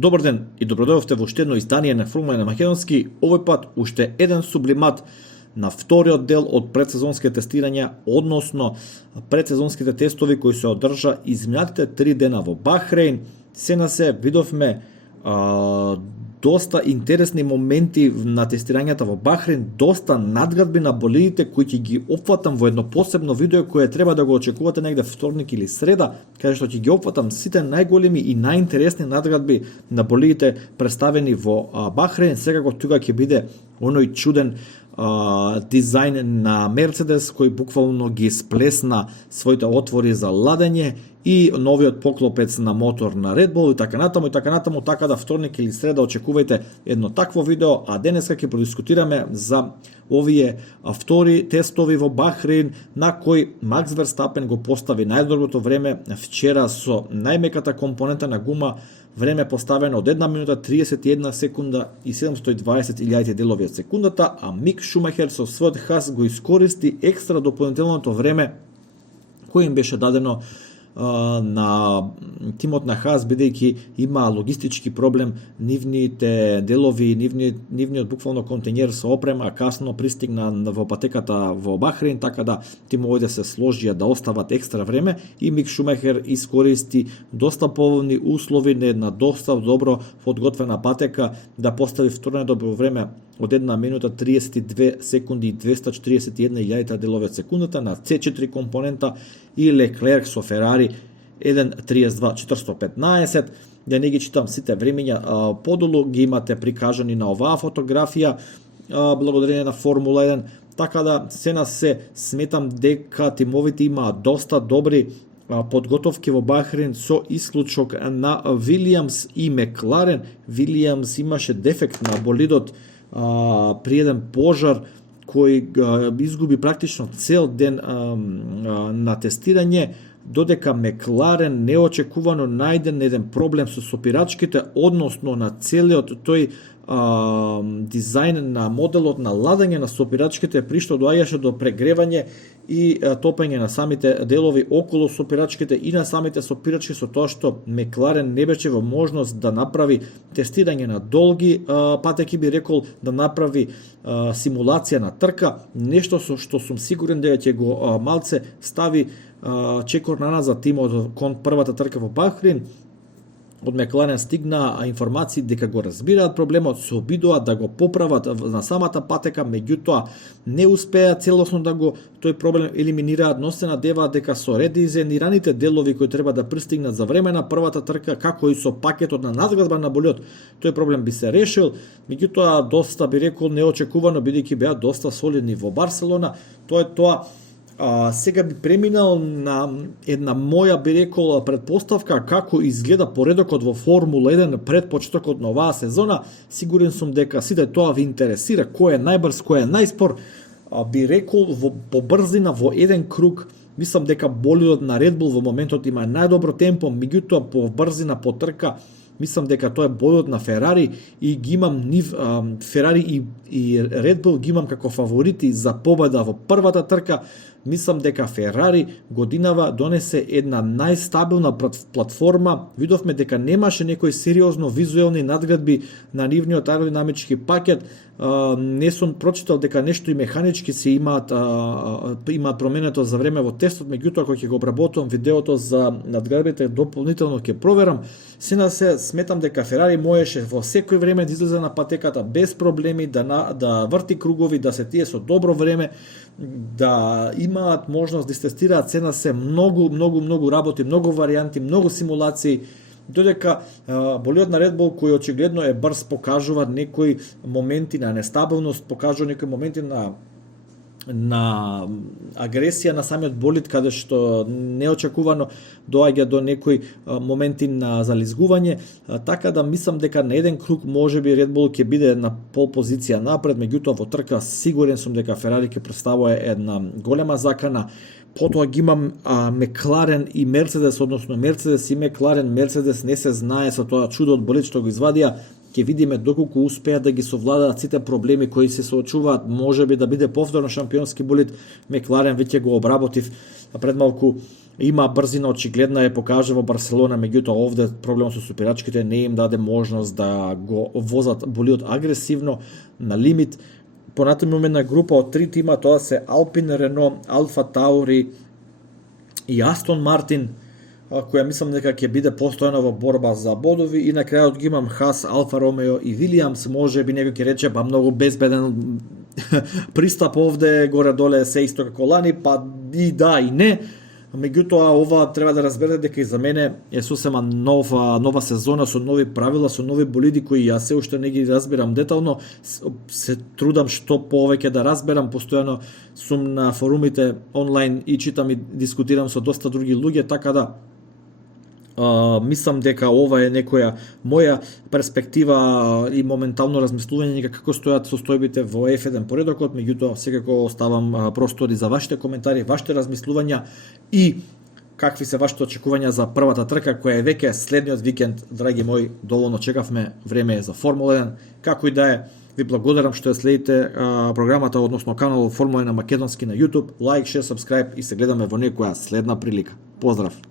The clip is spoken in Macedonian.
Добар ден и добродојавте во уште едно издание на Формула на македонски. Овој пат уште еден сублимат на вториот дел од предсезонските тестирања, односно предсезонските тестови кои се одржа изминатите 3 дена во Бахрейн. Се на се видовме доста интересни моменти на тестирањата во Бахрейн, доста надградби на болидите кои ќе ги опфатам во едно посебно видео кое треба да го очекувате негде вторник или среда, каде што ќе ги опфатам сите најголеми и најинтересни надградби на болидите представени во Бахрейн. Секако тука ќе биде оној чуден дизајн на Мерцедес кој буквално ги сплесна своите отвори за ладење и новиот поклопец на мотор на Red Bull и така натаму, така да вторник или среда очекувајте едно такво видео, а денеска ќе продискутираме за овие втори тестови во Бахрейн на кој Макс Верстапен го постави најдоброто време вчера со најмеката компонента на гума, време поставено од 1 минута 31 секунда и 720 делови од секундата, а Мик Шумахер со својот Хас го искористи екстра дополнителното време кој им беше дадено на тимот на Хас, бидејќи има логистички проблем, нивните делови, нивниот буквално контењер со опрема касно пристигна во патеката во Бахрейн, така да тимовите се сложија да остават екстра време и Мик Шумахер искористи доста поволни услови на една доста добро подготвена патека да постави второ добро време од 1 минута 32 секунди и 241 делови од секундата на C4 компонента и Леклерк со Ферари 1.32.415. Да не ги читам сите времења подолу, ги имате прикажани на оваа фотографија благодарение на Формула 1, така да се на се сметам дека тимовите имаат доста добри подготовки во Бахрейн со исклучок на Вилијамс и Мекларен. Вилијамс имаше дефект на болидот при еден пожар кој изгуби практично цел ден на тестирање, додека Мекларен неочекувано најде еден проблем со сопирачките, односно на целиот тој дизајн на моделот на ладење на сопирачките, при што доаѓаше до прегревање и топење на самите делови околу сопирачките и на самите сопирачки, со тоа што Мекларен не беше во можност да направи тестирање на долги патеки, би рекол, да направи симулација на трка, нешто со што сум сигурен дека ќе го малце стави чекор на нас за тимот кон првата трка во Бахрейн. Од Мекларен стигна информации дека го разбираат проблемот, се обидуваат да го поправат на самата патека, меѓутоа не успеа целосно да го тој проблем елиминираат, но се надеваат дека со редизајнираните делови кои треба да пристигнат за време на првата трка, како и со пакетот на надградба на болидот, тој проблем би се решил. Меѓутоа доста би рекол неочекувано, бидејќи беа доста солидни во Барселона. Тоа е тоа. Сега би преминал на една моја, би рекол, предпоставка како изгледа поредокот во Формула 1 пред почетокот на оваа сезона. Сигурен сум дека сите тоа ви интересира, кој е најбрз, кој е најспор. Би рекол по брзина во еден круг, мислам дека болидот на Red Bull во моментот има најдобро темпо, меѓутоа по брзина по трка мислам дека тоа е болидот на Ферари и ги имам Ферари и Red Bull ги имам како фаворити за победа во првата трка. Мислам дека Ферари годинава донесе една најстабилна платформа. Видовме дека немаше некои сериозно визуелни надградби на нивниот аеродинамички пакет. Не сум прочитал дека нешто и механички се имаат променето за време во тестот, меѓутоа кога ќе го обработувам видеото за надградбите дополнително ќе проверам. Се на се сметам дека Ферари можеше во секој време да излезе на патеката без проблеми, да врти кругови, да се тие со добро време, да имаат можност да тестираат. Се на се многу работи, многу варијанти, многу симулации, додека болидот на Red Bull, кој очигледно е брз, покажува некои моменти на нестабилност, покажува некои моменти на агресија на самиот болид, каде што неочекувано доаѓа до некои моменти на зализгување, така да мислам дека на еден круг можеби Red Bull ќе биде на пол позиција напред, меѓутоа во трка сигурен сум дека Ферари ќе представува една голема закана. Потоа ги имам Мекларен и Мерцедес, односно Мерцедес и Мекларен. Мерцедес не се знае со тоа чудо од болид што го извадија. ќе видиме доколку успеат да ги совладаат сите проблеми кои се соочуваат, можеби да биде повторно шампионски болид. Мекларен веќе го обработив пред малку, има брзина очигледна, ја покажа во Барселона, меѓутоа овде проблем со супирачките не им даде можност да го возат болидот агресивно на лимит. Понатаму имаме една група од 3 тима, тоа се Алпин, Рено, Алфа Таури и Астон Мартин, која мислам дека ќе биде постојано во борба за бодови, и на крајот ги имам Хас, Алфа Ромео и Вилијамс. Може би некој ќе рече, па многу безбеден пристап овде, горе-доле се исто како лани, па и да и не. Меѓутоа, ова треба да разберете дека и за мене е сосема нова сезона со нови правила, со нови болиди кои јас се уште не ги разбирам детално. Се трудам што повеќе да разберам, постојано сум на форумите онлайн и читам и дискутирам со доста други луѓе, така да мислам дека ова е некоја моја перспектива и моментално размислување како стојат состојбите во F1 поредокот, меѓутоа секако оставам простори за вашите коментари, вашите размислувања и какви се вашите очекувања за првата трка која е веќе следниот викенд. Драги мои, доволно чекавме, време е за Формула 1. Како и да е, ви благодарам што ја следите програмата, односно каналот Формула 1 на македонски на YouTube. Лайк, шер, сабскрајб и се гледаме во некоја следна прилика. Поздрав!